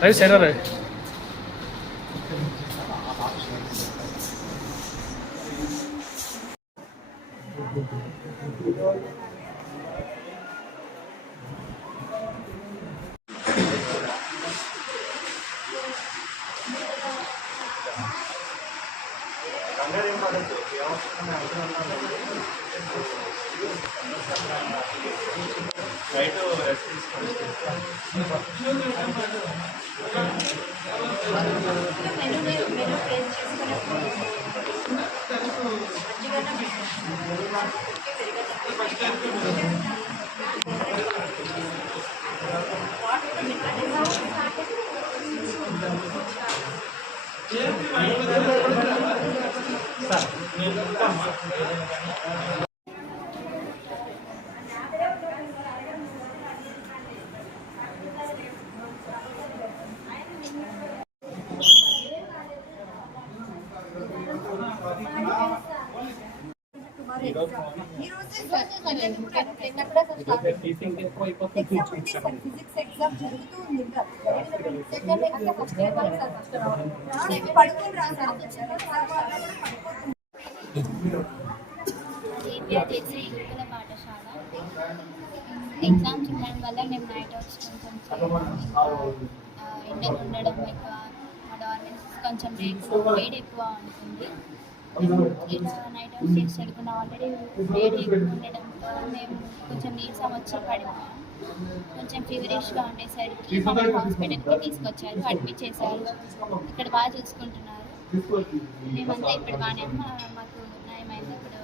Đấy, xe ra đây. Thank you. కంగారు ఏం పడద్దు ఏ అవసరమైన అవసరం రైట్ రెస్ట్ సరే రవి ఫిజిక్స్ ఎగ్జామ్ జరుగుతూ ఉంది. సెకండ్ అంటే ఫస్ట్ ఇయర్ సార్ ఫస్ట్ రావాలి. గురుకుల పాఠశాల ఎగ్జామ్స్ ఉండడం వల్ల మేము నైట్ అవుట్స్ కొంచెం ఎండలు ఉండడం ఎక్కువ మా డార్మెంట్స్ కొంచెం వేడి ఎక్కువ ఉంటుంది నైట్ చేసి చదువుకున్న ఆల్రెడీ వేడి ఉండడంతో మేము కొంచెం నీరసం వచ్చి పడిపోయాం కొంచెం ఫీవరిష్గా ఉండేసరికి మమ్మల్ని హాస్పిటల్కి తీసుకొచ్చారు. అడ్మిట్ చేశారు ఇక్కడ బాగా చూసుకుంటున్నారు. మేమంతా ఇప్పుడు బాగానే మాకు నయమైంది ఇప్పుడు